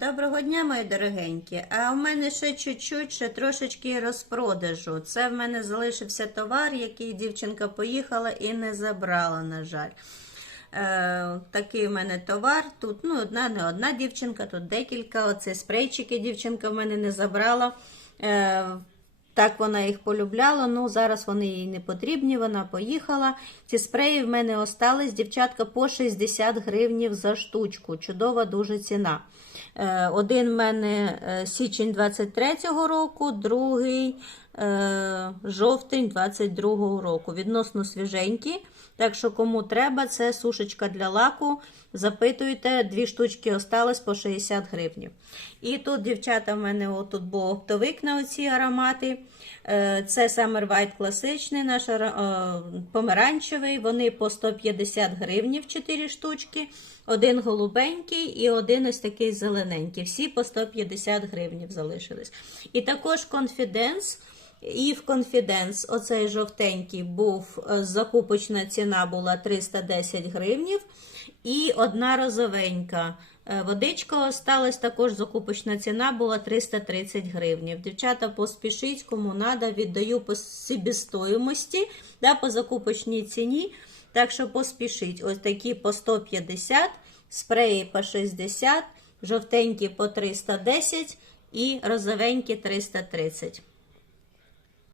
Доброго дня, мої дорогенькі. А у мене ще чуть-чуть, ще трошечки розпродажу. Це в мене залишився товар, який дівчинка поїхала і не забрала, на жаль. Е, такий у мене товар. Тут ну, одна, не одна дівчинка, тут декілька. Оце спрейчики дівчинка в мене не забрала. Е, так вона їх полюбляла, ну зараз вони їй не потрібні, вона поїхала. Ці спреї в мене остались, дівчатка, по 60 гривнів за штучку. Чудова дуже ціна. Е, Один в мене е, січень 23-го року, другий жовтень 22-го року. Відносно свіженькі. Так що, кому треба, це сушечка для лаку. Запитуйте, дві штучки осталось по 60 гривнів. І тут, дівчата, в мене отут був оптовик на оці аромати. Е, Це Summer White класичний, наш е, помаранчевий. Вони по 150 гривнів 4 штучки. Один голубенький і один ось такий зелененький. Всі по 150 гривнів залишились. І також Confidence. І в Confidence оцей жовтенький був, е, закупочна ціна була 310 гривнів. І одна розовенька е, водичка осталась, також закупочна ціна була 330 гривнів. Дівчата, поспішіть, кому треба, віддаю по собівстоїмості, да, по закупочній ціні. Так що поспішіть. Ось такі по 150, спреї по 60, жовтенькі по 310 і розовенькі 330.